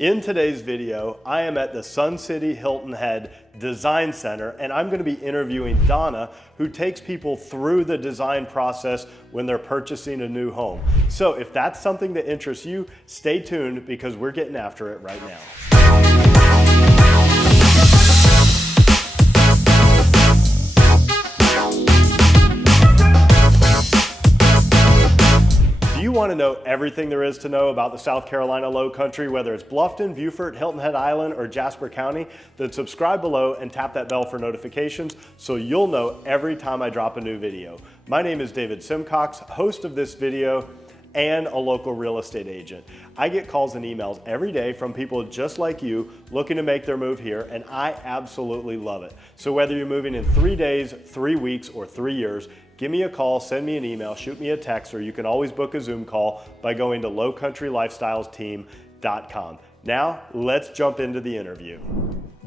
In today's video, I am at the Sun City Hilton Head Design Center, and I'm going to be interviewing Donna, who takes people through the design process when they're purchasing a new home. So if that's something that interests you, stay tuned because we're getting after it right now. Do you want to know everything there is to know about the South Carolina Lowcountry, whether it's Bluffton, Beaufort, Hilton Head Island, or Jasper County? Then subscribe below and tap that bell for notifications so you'll know every time I drop a new video. My name is David Simcox, host of this video and a local real estate agent. I get calls and emails every day from people just like you looking to make their move here, and I absolutely love it. So whether you're moving in 3 days, 3 weeks, or 3 years, give me a call, send me an email, shoot me a text, or you can always book a Zoom call by going to lowcountrylifestylesteam.com. Now, let's jump into the interview.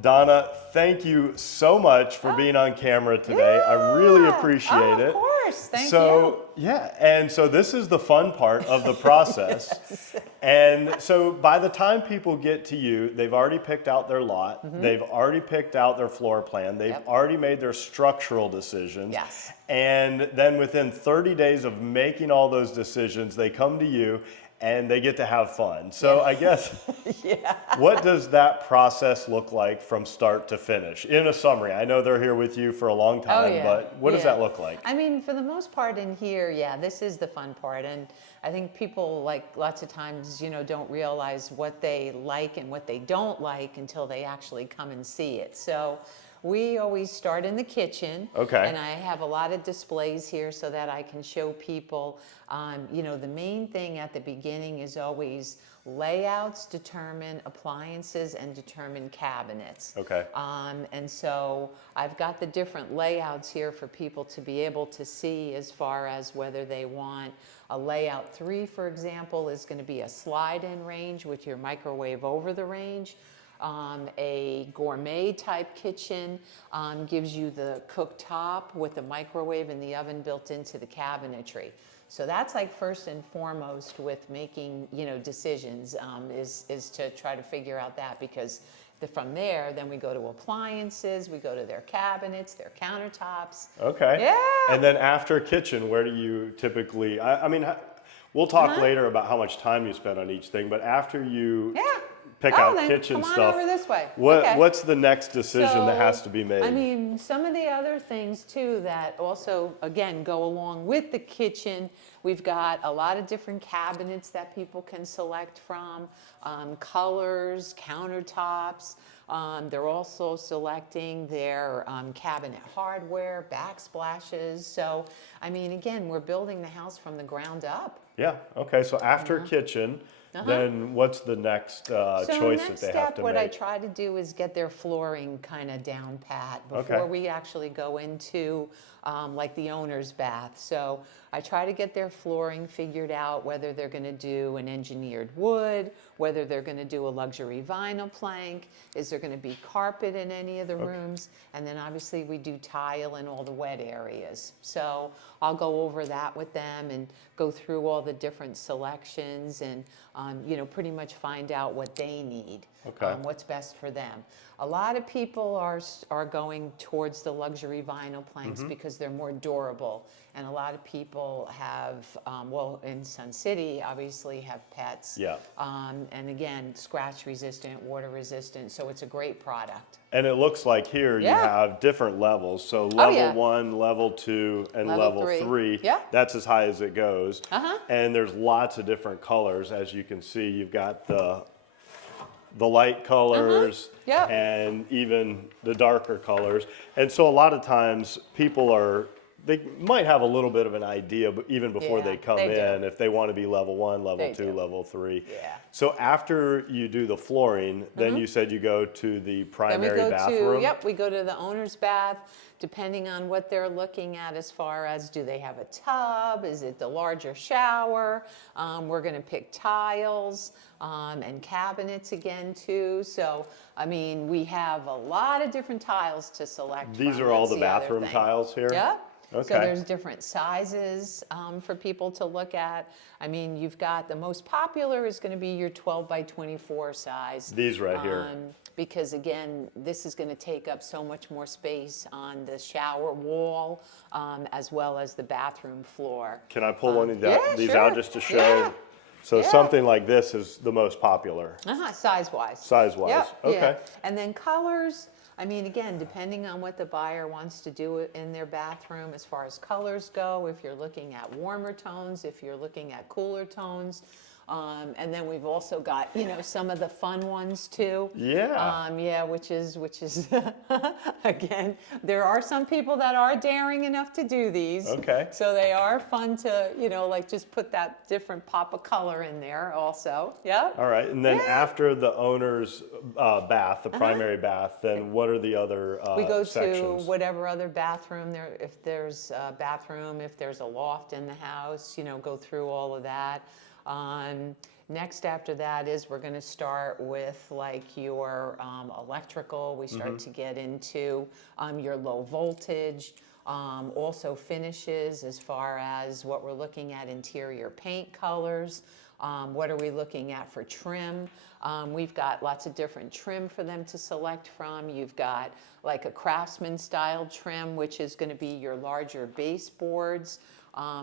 Donna, thank you so much for being on camera today. Yeah. I really appreciate it. Of course, thank you. Yeah, and so this is the fun part of the process. Yes. And so by the time people get to you, they've already picked out their lot, they've already picked out their floor plan, they've already made their structural decisions. Yes. And then within 30 days of making all those decisions, they come to you and they get to have fun. So I guess, what does that process look like from start to finish? In a summary, I know they're here with you for a long time, but what does that look like? I mean, for the most part in here, this is the fun part. And I think people, like, lots of times, you know, don't realize what they like and what they don't like until they actually come and see it. So we always start in the kitchen. Okay. And I have a lot of displays here so that I can show people, you know, the main thing at the beginning is always layouts determine appliances and determine cabinets. Okay. And so I've got the different layouts here for people to be able to see as far as whether they want a layout 3, for example, is going to be a slide-in range with your microwave over the range. A gourmet type kitchen gives you the cooktop with the microwave and the oven built into the cabinetry. So that's like first and foremost with making, you know, decisions is to try to figure out that, because from there, then we go to appliances, we go to their cabinets, their countertops. Okay. Yeah. And then after kitchen, where do you typically, I mean, we'll talk later about how much time you spend on each thing, but after you pick out kitchen come on stuff, over this way. what's the next decision that has to be made? I mean, some of the other things too that also, again, go along with the kitchen, we've got a lot of different cabinets that people can select from, colors, countertops. They're also selecting their cabinet hardware, backsplashes. So, I mean, again, we're building the house from the ground up. Yeah, okay, so after kitchen, then what's the next choice that they have to make? What I try to do is get their flooring kind of down pat before we actually go into like the owner's bath. So I try to get their flooring figured out, whether they're going to do an engineered wood, whether they're going to do a luxury vinyl plank, is there going to be carpet in any of the rooms, and then obviously we do tile in all the wet areas. So I'll go over that with them and go through all the different selections and you know, pretty much find out what they need, what's best for them. A lot of people are going towards the luxury vinyl planks because they're more durable, and a lot of people have, well, in Sun City, obviously have pets. Yeah. And again, scratch resistant, water resistant, so it's a great product. And it looks like here you have different levels. So level 1, level 2, and level 3. Yeah. That's as high as it goes. And there's lots of different colors. As you can see, you've got the light colors and even the darker colors. And so a lot of times people they might have a little bit of an idea, but even before they come in, if they want to be level 1, level 2, level 3. Yeah. So after you do the flooring, then you said you go to the primary bathroom? We go to the owner's bath, depending on what they're looking at as far as, do they have a tub? Is it the larger shower? We're going to pick tiles and cabinets again too. So, I mean, we have a lot of different tiles to select from. These are all the bathroom tiles here? Yep. So there's different sizes for people to look at. I mean, you've got the most popular is going to be your 12 by 24 size. These right here. Because again, this is going to take up so much more space on the shower wall as well as the bathroom floor. Can I pull one of these sure. out just to show? Yeah. So something like this is the most popular. Size-wise. Size-wise, Yep, okay. Yeah. And then colors, I mean, again, depending on what the buyer wants to do in their bathroom as far as colors go, if you're looking at warmer tones, if you're looking at cooler tones. And then we've also got, you know, some of the fun ones too. Yeah. Which is again, there are some people that are daring enough to do these. Okay. So they are fun to, you know, like just put that different pop of color in there also. Yeah. All right. And then after the owner's bath, the primary bath, then what are the other We go sections? to whatever other bathroom there, if there's a bathroom, if there's a loft in the house, you know, go through all of that. Next after that is we're going to start with like your electrical. We start to get into your low voltage, also finishes as far as what we're looking at interior paint colors. What are we looking at for trim? We've got lots of different trim for them to select from. You've got like a Craftsman style trim, which is going to be your larger baseboards.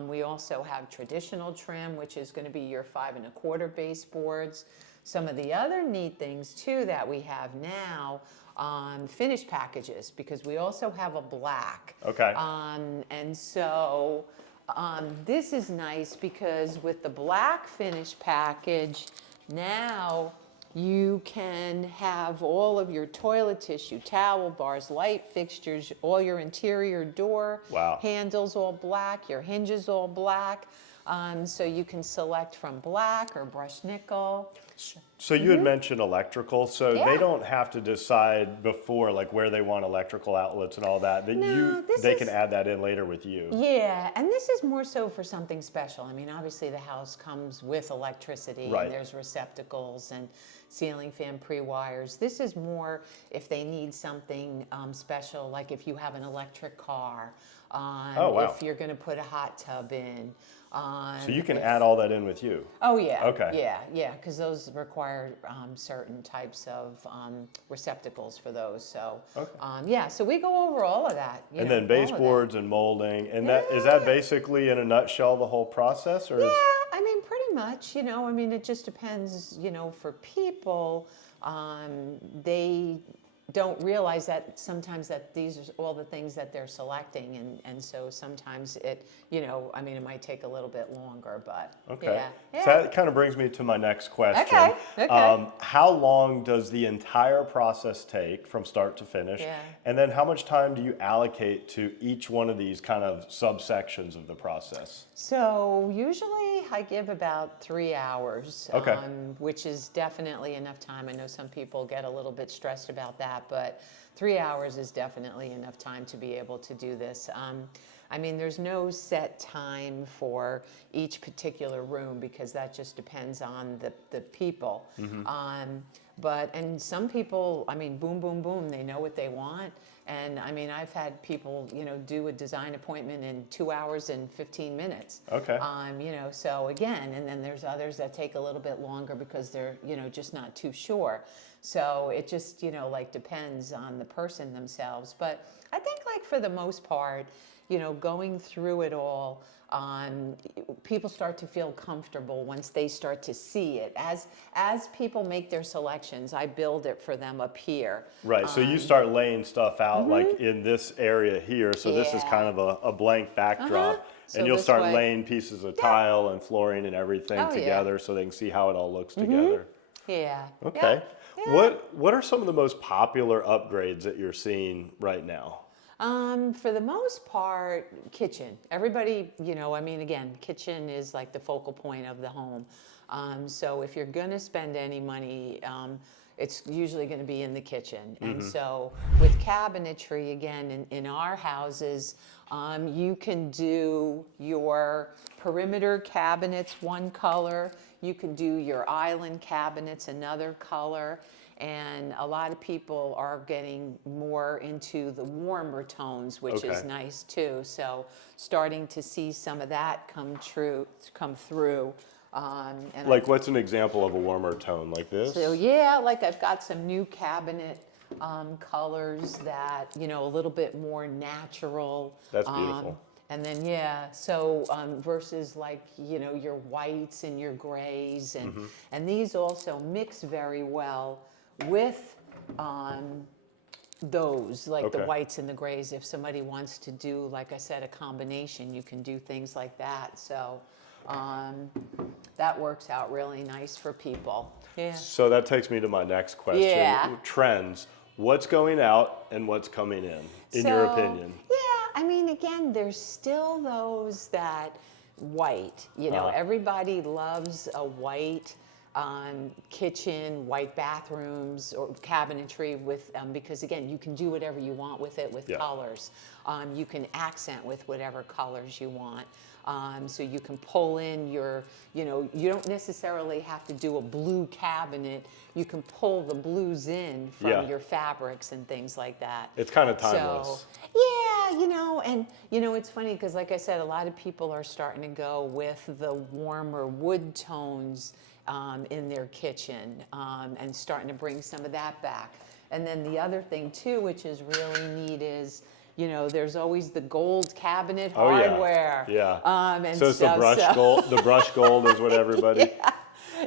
We also have traditional trim, which is going to be your 5 1/4 baseboards. Some of the other neat things too that we have now, finish packages, because we also have a black. Okay. And so this is nice because with the black finish package, now you can have all of your toilet tissue, towel bars, light fixtures, all your interior door handles all black, your hinges all black. So you can select from black or brushed nickel. So you had mentioned electrical, so they don't have to decide before like where they want electrical outlets and all that. They can add that in later with you. Yeah, and this is more so for something special. I mean, obviously the house comes with electricity and there's receptacles and ceiling fan pre-wires. This is more if they need something special, like if you have an electric car, if you're going to put a hot tub in. So you can add all that in with you? Oh, yeah. Okay. Yeah, because those require certain types of receptacles for those. So, so we go over all of that. And then baseboards and molding. And that is that basically in a nutshell the whole process? Or I mean, pretty much, you know, I mean, it just depends, you know, for people, they don't realize that sometimes that these are all the things that they're selecting, and so sometimes it, you know, I mean, it might take a little bit longer, but so that kind of brings me to my next question. Okay. How long does the entire process take from start to finish? And then how much time do you allocate to each one of these kind of subsections of the process? So usually I give about 3 hours, which is definitely enough time. I know some people get a little bit stressed about that, but 3 hours is definitely enough time to be able to do this. I mean, there's no set time for each particular room because that just depends on the people. And some people, I mean, boom, boom, boom, they know what they want. And I mean, I've had people, you know, do a design appointment in 2 hours and 15 minutes. You know, so again, and then there's others that take a little bit longer because they're, you know, just not too sure. So it just, you know, like depends on the person themselves. But I think like for the most part, you know, going through it all, people start to feel comfortable once they start to see it. As people make their selections, I build it for them up here. Right, so you start laying stuff out like in this area here, so this is kind of a blank backdrop. And you'll start laying pieces of tile and flooring and everything together so they can see how it all looks together. Okay. What are some of the most popular upgrades that you're seeing right now? For the most part, kitchen. Everybody, you know, I mean, again, kitchen is like the focal point of the home. So if you're going to spend any money, it's usually going to be in the kitchen. And so with cabinetry, again, in our houses, you can do your perimeter cabinets one color. You can do your island cabinets another color. and a lot of people are getting more into the warmer tones, which is Okay. nice too. So starting to see some of that come through. And Like, what's an example of a warmer tone like this? so yeah, like I've got some new cabinet colors that, you know, a little bit more natural. That's beautiful. And then, yeah, so versus like, you know, your whites and your grays. And these also mix very well with those, like the Okay. whites and the grays. If somebody wants to do, like I said, a combination, you can do things like that. So that works out really nice for people. Yeah. So that takes me to my next question. Yeah. Trends. What's going out and what's coming in your opinion? Yeah, I mean, again, there's still those that white, you know, everybody loves a white kitchen, white bathrooms, or cabinetry with, because again, you can do whatever you want with it with colors. You can accent with whatever colors you want. So you can pull in your, you know, you don't necessarily have to do a blue cabinet. You can pull the blues in from your fabrics and things like that. It's kind of timeless. So, yeah, you know, and, you know, it's funny because, like I said, a lot of people are starting to go with the warmer wood tones in their kitchen and starting to bring some of that back. And then the other thing, too, which is really neat is, you know, there's always the gold cabinet hardware. Yeah. And So it's the brush gold. The brush gold is what everybody.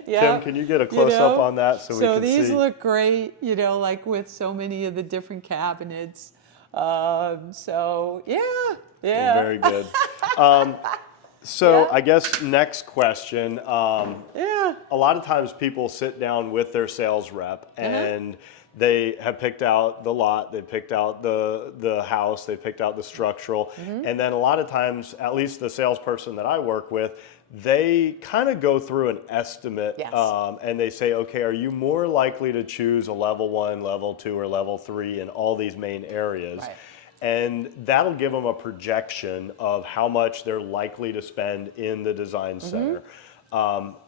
Kim, can you get a close up on that so we can see? So these look great, you know, like with so many of the different cabinets. So yeah. Very good. So I guess next question. A lot of times people sit down with their sales rep and they have picked out the lot, they picked out the house, they picked out the structural, and then a lot of times, at least the salesperson that I work with, they kind of go through an estimate and they say, okay, are you more likely to choose a level 1, level 2, or level 3 in all these main areas? Right. And that'll give them a projection of how much they're likely to spend in the design center.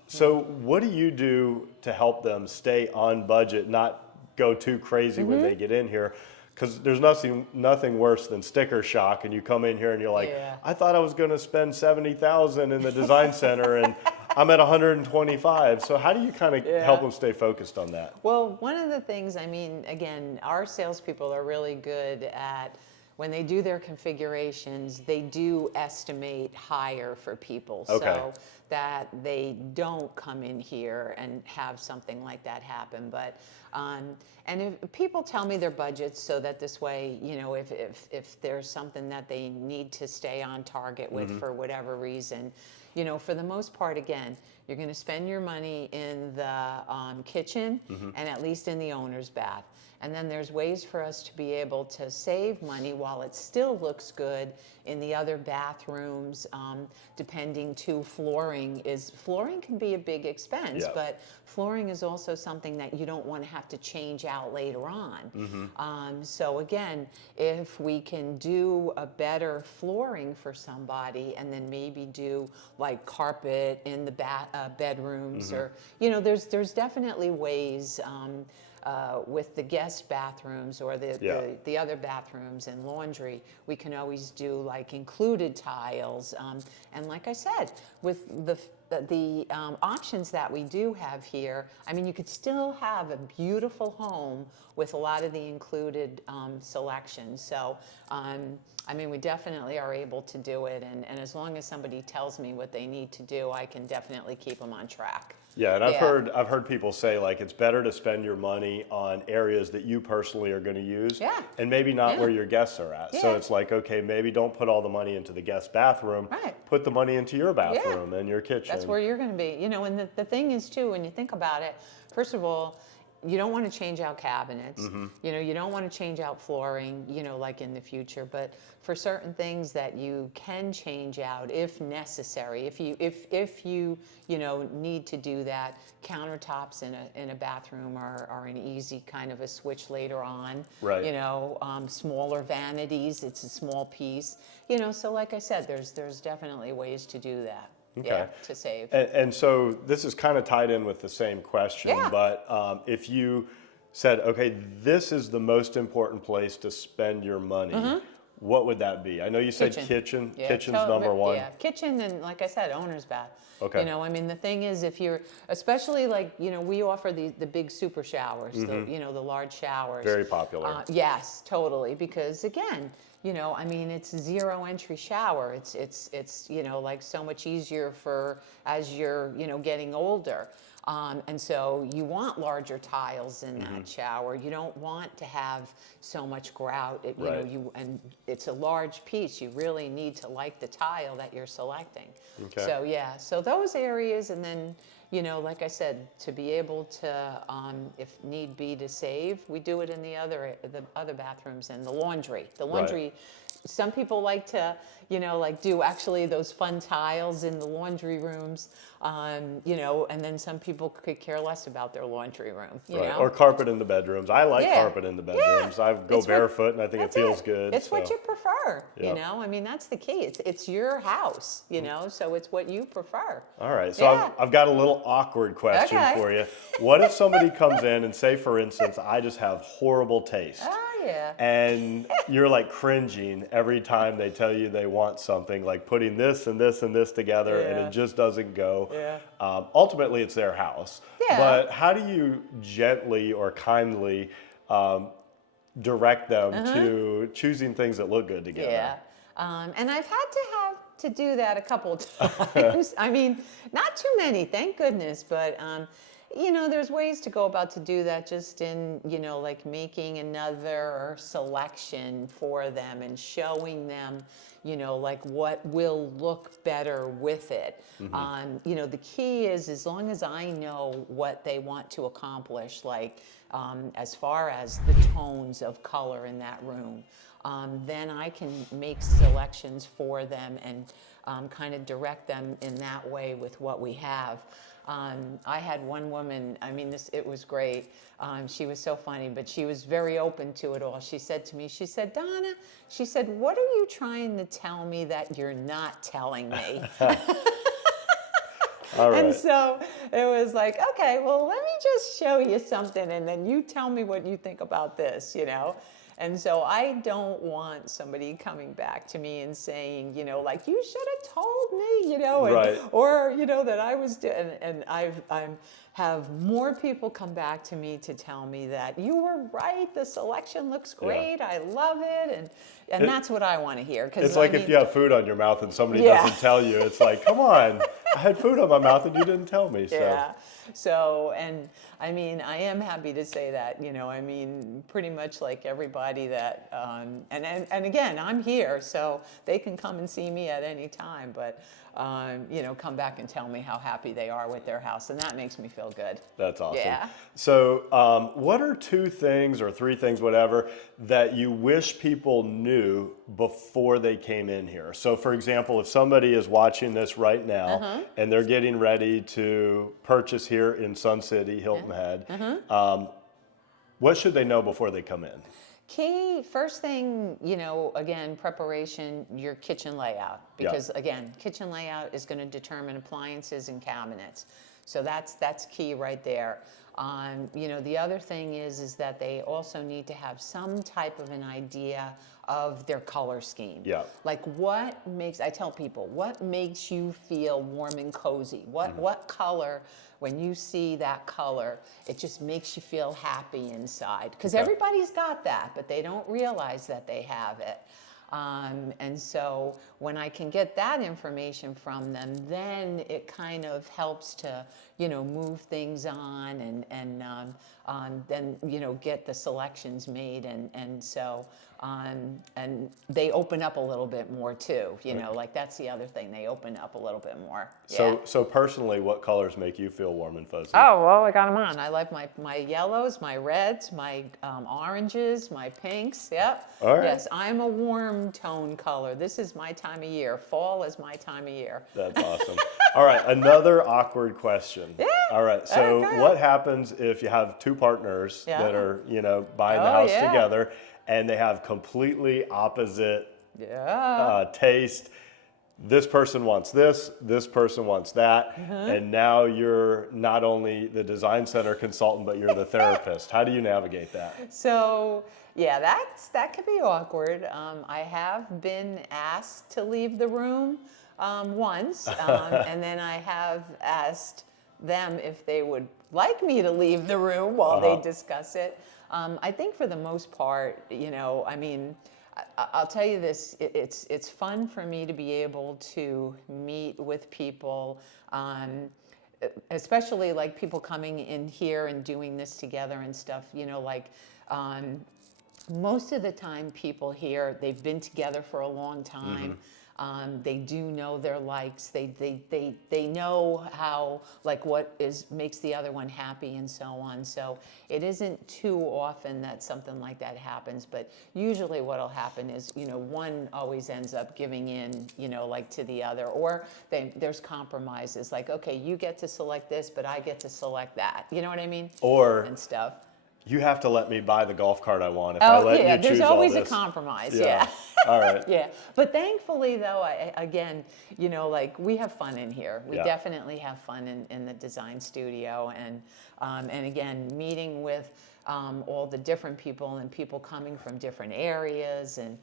So what do you do to help them stay on budget, not go too crazy when they get in here? Because there's nothing worse than sticker shock, and you come in here and you're like, I thought I was going to spend $70,000 in the design center, and I'm at 125. So how do you kind of help them stay focused on that? Well, one of the things, I mean, again, our salespeople are really good at, when they do their configurations, they do estimate higher for people, so that they don't come in here and have something like that happen. But and if people tell me their budgets, so that this way, you know, if there's something that they need to stay on target with for whatever reason, you know, for the most part, again, you're going to spend your money in the kitchen and at least in the owner's bath. And then there's ways for us to be able to save money while it still looks good in the other bathrooms, depending to flooring can be a big expense, but flooring is also something that you don't want to have to change out later on. So again, if we can do a better flooring for somebody and then maybe do like carpet in the bedrooms, or, you know, there's definitely ways with the guest bathrooms or the other bathrooms and laundry, we can always do like included tiles. And like I said, with the options that we do have here, I mean, you could still have a beautiful home with a lot of the included selections. So, I mean, we definitely are able to do it. And as long as somebody tells me what they need to do, I can definitely keep them on track. Yeah, and I've heard people say, like, it's better to spend your money on areas that you personally are going to use, and maybe not where your guests are at. So it's like, okay, maybe don't put all the money into the guest bathroom. Put the money into your bathroom and your kitchen. That's where you're going to be. You know, and the thing is, too, when you think about it, first of all, you don't want to change out cabinets. You know, you don't want to change out flooring, you know, like in the future. But for certain things that you can change out if necessary, if you you know, need to do that, countertops in a bathroom are an easy kind of a switch later on. You know, smaller vanities, it's a small piece. You know, so like I said, there's definitely ways to do that. To save. And so this is kind of tied in with the same question, but if you said, okay, this is the most important place to spend your money, what would that be? I know you said kitchen. Yeah, Kitchen's number one. Yeah, kitchen and, like I said, owner's bath. Okay. You know, I mean, the thing is, if you're, especially like, you know, we offer the big super showers, the, you know, the large showers. Very popular. Yes, totally. Because again, you know, I mean, it's zero entry shower. It's you know, like so much easier for as you're, you know, getting older. And so you want larger tiles in that shower. You don't want to have so much grout. You know, and it's a large piece. You really need to like the tile that you're selecting. Okay. So yeah, so those areas, and then, you know, like I said, to be able to, if need be, to save, we do it in the other bathrooms and the laundry. The laundry. Some people like to, you know, like do actually those fun tiles in the laundry rooms, you know, and then some people could care less about their laundry room, you know? Or carpet in the bedrooms. I like carpet in the bedrooms. I go barefoot and I think it feels good. It's what you prefer, you know? I mean, that's the key. It's your house, you know, so it's what you prefer. All right, so I've got a little awkward question for you. What if somebody comes in and say, for instance, I just have horrible taste? Yeah. And you're like cringing every time they tell you they want something, like putting this and this and this together, and it just doesn't go. Yeah. Ultimately, it's their house. Yeah. But how do you gently or kindly direct them to choosing things that look good together? Yeah. And I've had to do that a couple of times. I mean, not too many, thank goodness, but you know, there's ways to go about to do that, just in, you know, like making another selection for them and showing them, you know, like what will look better with it. You know, the key is, as long as I know what they want to accomplish, like as far as the tones of color in that room, then I can make selections for them and kind of direct them in that way with what we have. I had one woman, I mean, it was great. She was so funny, but she was very open to it all. She said to me, she said, Donna, she said, what are you trying to tell me that you're not telling me? All right. And so it was like, okay, well, let me just show you something, and then you tell me what you think about this, you know? And so I don't want somebody coming back to me and saying, you know, like, you should have told me, you know, and, or, you know, that I was, and I've have more people come back to me to tell me that you were right, the selection looks great, I love it, and that's what I want to hear. It's like, I mean, if you have food on your mouth and somebody doesn't tell you, it's like, come on, I had food on my mouth and you didn't tell me. So. Yeah. So, and I mean, I am happy to say that, you know, I mean, pretty much like everybody that, and again, I'm here, so they can come and see me at any time, but, you know, come back and tell me how happy they are with their house, and that makes me feel good. That's awesome. Yeah. So what are 2 things or 3 things, whatever, that you wish people knew before they came in here? So for example, if somebody is watching this right now and they're getting ready to purchase here in Sun City, Hilton Head, what should they know before they come in? Key, first thing, you know, again, preparation, your kitchen layout, because again, kitchen layout is going to determine appliances and cabinets. So that's key right there. You know, the other thing is that they also need to have some type of an idea of their color scheme. Yeah. Like what makes, I tell people, what makes you feel warm and cozy? What color, when you see that color, it just makes you feel happy inside. Because everybody's got that, but they don't realize that they have it. And so when I can get that information from them, then it kind of helps to, you know, move things on and then, you know, get the selections made. And so, and they open up a little bit more too, you know, like that's the other thing. They open up a little bit more. So personally, what colors make you feel warm and fuzzy? Oh, well, I got them on. I like my yellows, my reds, my oranges, my pinks. Yep. All right. Yes, I'm a warm tone color. This is my time of year. Fall is my time of year. That's awesome. All right, another awkward question. Yeah. All right, so what happens if you have 2 partners that are, you know, buying the house together, and they have completely opposite taste? this person wants this person wants that, and now you're not only the design center consultant, but you're the therapist. How do you navigate that? So yeah, that could be awkward. I have been asked to leave the room once, and then I have asked them if they would like me to leave the room while they discuss it. I think for the most part, you know, I mean, I'll tell you this, it's fun for me to be able to meet with people, especially like people coming in here and doing this together and stuff, you know, like most of the time people here, they've been together for a long time. They do know their likes. They know how, like, what makes the other one happy and so on. So it isn't too often that something like that happens. But usually what'll happen is, you know, one always ends up giving in, you know, like to the other, or there's compromises. Like, okay, you get to select this, but I get to select that. You know what I mean? Or and stuff. You have to let me buy the golf cart I want if I let you choose there's always all a this. compromise. Yeah. All right. Yeah, but thankfully though, again, you know, like we have fun in here. We definitely have fun in the design studio, and again, meeting with all the different people and people coming from different areas, and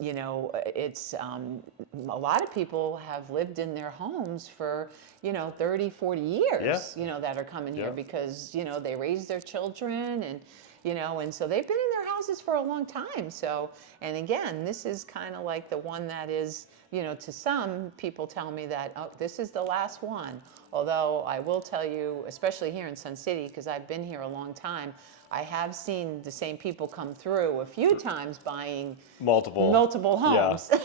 you know, it's a lot of people have lived in their homes for, you know, 30, 40 years, you know, that are coming here because, you know, they raised their children, and you know, and so they've been in their houses for a long time. So, and again, this is kind of like the one that is, you know, to some people tell me that, oh, this is the last one. Although I will tell you, especially here in Sun City, because I've been here a long time, I have seen the same people come through a few times buying multiple homes. Yeah.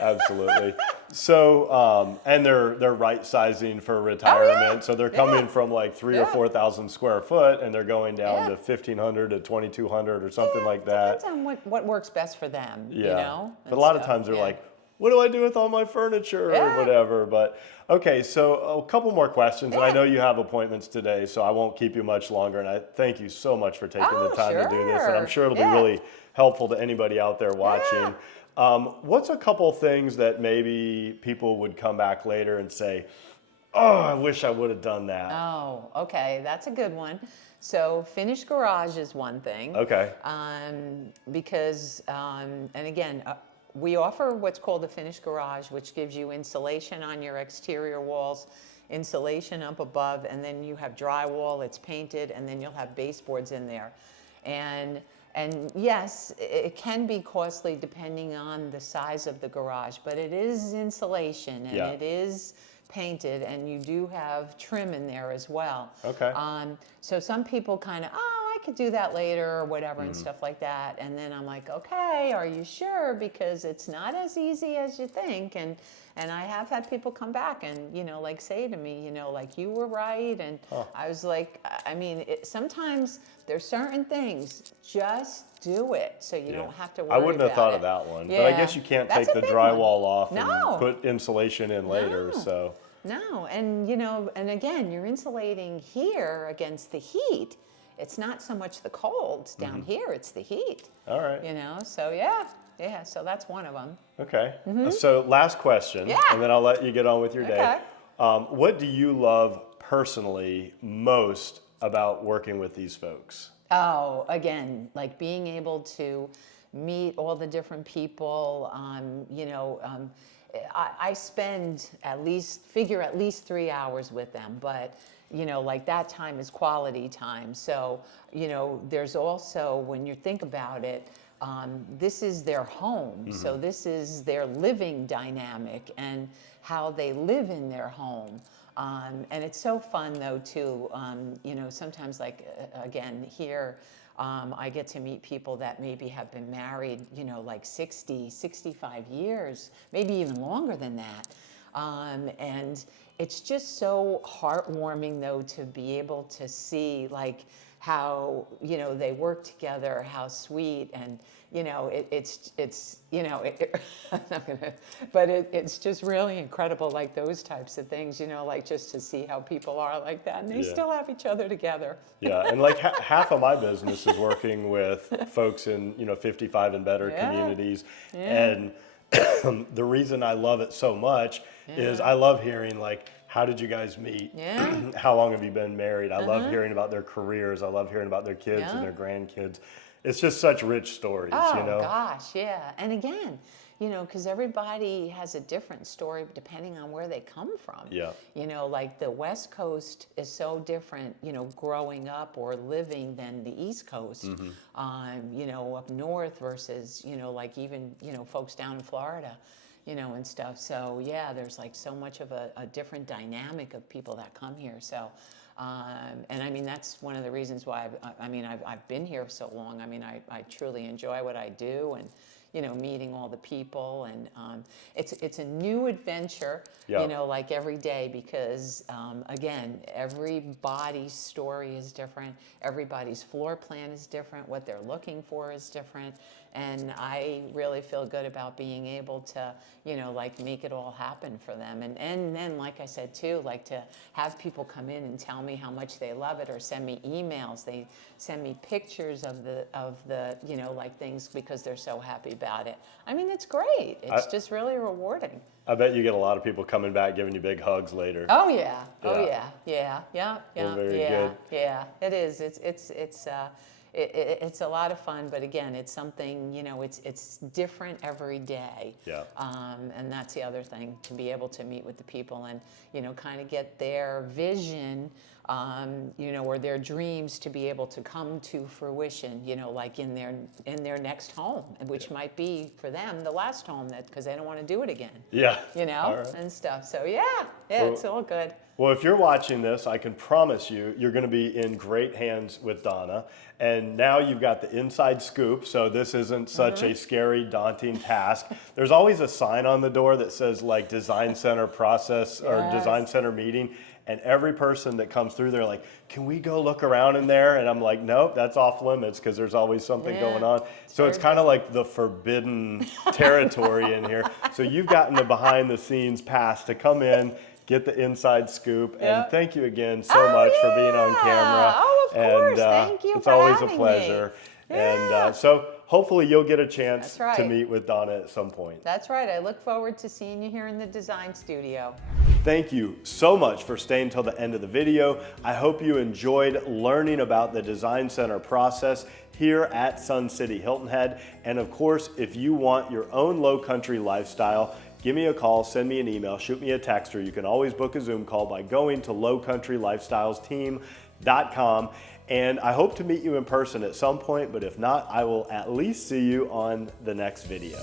Absolutely. So, and they're right sizing for retirement. So they're coming from like 3,000 or 4,000 square foot, and they're going down to 1,500 to 2,200 or something like that. Depends on what works best for them. Yeah. You know. But a lot of times they're like, what do I do with all my furniture or whatever? But okay, so a couple more questions. And I know you have appointments today, so I won't keep you much longer. And I thank you so much for taking the time to do this. And I'm sure it'll be really helpful to anybody out there watching. What's a couple things that maybe people would come back later and say, oh, I wish I would have done that? Oh, okay, that's a good one. So finished garage is one thing. Okay. Because, and again, we offer what's called a finished garage, which gives you insulation on your exterior walls, insulation up above, and then you have drywall, it's painted, and then you'll have baseboards in there. And yes, it can be costly depending on the size of the garage, but it is insulation and it is painted, and you do have trim in there as well. Okay. So some people kind of, oh, I could do that later or whatever and stuff like that. And then I'm like, okay, are you sure? Because it's not as easy as you think. And I have had people come back and, you know, like say to me, you know, like you were right. And I was like, I mean, sometimes there's certain things, just do it so you don't have to worry about it. I wouldn't have thought of that one. But I guess you can't take the drywall off and put insulation in later. So. No, and you know, and again, you're insulating here against the heat. It's not so much the cold down here, it's the heat. All right. You know, so so that's one of them. Okay. So last question, and then I'll let you get on with your day. What do you love personally most about working with these folks? Oh, again, like being able to meet all the different people, you know, I spend at least 3 hours with them, but you know, like that time is quality time. So, you know, there's also, when you think about it, this is their home. So this is their living dynamic and how they live in their home. And it's so fun though too, you know, sometimes like, again, here, I get to meet people that maybe have been married, you know, like 60, 65 years, maybe even longer than that. And it's just so heartwarming though to be able to see like how, you know, they work together, how sweet, and you know, it's you know, I'm not gonna, but it's just really incredible, like those types of things, you know, like just to see how people are like that, and they still have each other together. Yeah, and like half of my business is working with folks in, you know, 55 and better communities, and the reason I love it so much is I love hearing like, how did you guys meet? Yeah. How long have you been married? I love hearing about their careers. I love hearing about their kids and their grandkids. It's just such rich stories, Oh, you know? gosh, yeah. And again, you know, because everybody has a different story depending on where they come from. Yeah. You know, like the West Coast is so different, you know, growing up or living than the East Coast. You know, up north versus, you know, like even, you know, folks down in Florida, you know, and stuff. So yeah, there's like so much of a different dynamic of people that come here. So, and I mean, that's one of the reasons why I've been here so long. I mean, I truly enjoy what I do, and, you know, meeting all the people, and it's a new adventure, you know, like every day, because again, everybody's story is different, everybody's floor plan is different, what they're looking for is different, and I really feel good about being able to, you know, like make it all happen for them, and then, like I said too, like to have people come in and tell me how much they love it, or send me emails, they send me pictures of the you know, like things, because they're so happy about it. I mean, it's great. It's just really rewarding. I bet you get a lot of people coming back giving you big hugs later. Oh yeah. Oh yeah. Yeah. Well, very good. Yeah. It is. It's a lot of fun, but again, it's something, you know, it's different every day. Yeah. And that's the other thing, to be able to meet with the people and, you know, kind of get their vision, you know, or their dreams to be able to come to fruition, you know, like in their next home, which might be for them the last home, that because they don't want to do it again. Yeah. You know, and stuff. So yeah, well, it's all good. Well, if you're watching this, I can promise you, you're going to be in great hands with Donna. And now you've got the inside scoop, so this isn't such a scary, daunting task. There's always a sign on the door that says like Design Center process or Design Center meeting. And every person that comes through, they're like, can we go look around in there? And I'm like, nope, that's off limits, because there's always something going on. So it's kind of like the forbidden territory in here. So you've gotten the behind the scenes pass to come in, get the inside scoop. And thank you again so much for being on camera. Oh, of course. Thank you it's for always a having pleasure. me. And so hopefully you'll get a chance That's to right. meet with Donna at some point. That's right. I look forward to seeing you here in the design studio. Thank you so much for staying till the end of the video. I hope you enjoyed learning about the Design Center process here at Sun City Hilton Head. And of course, if you want your own low country lifestyle, give me a call, send me an email, shoot me a text, or you can always book a Zoom call by going to lowcountrylifestylesteam.com. And I hope to meet you in person at some point, but if not, I will at least see you on the next video.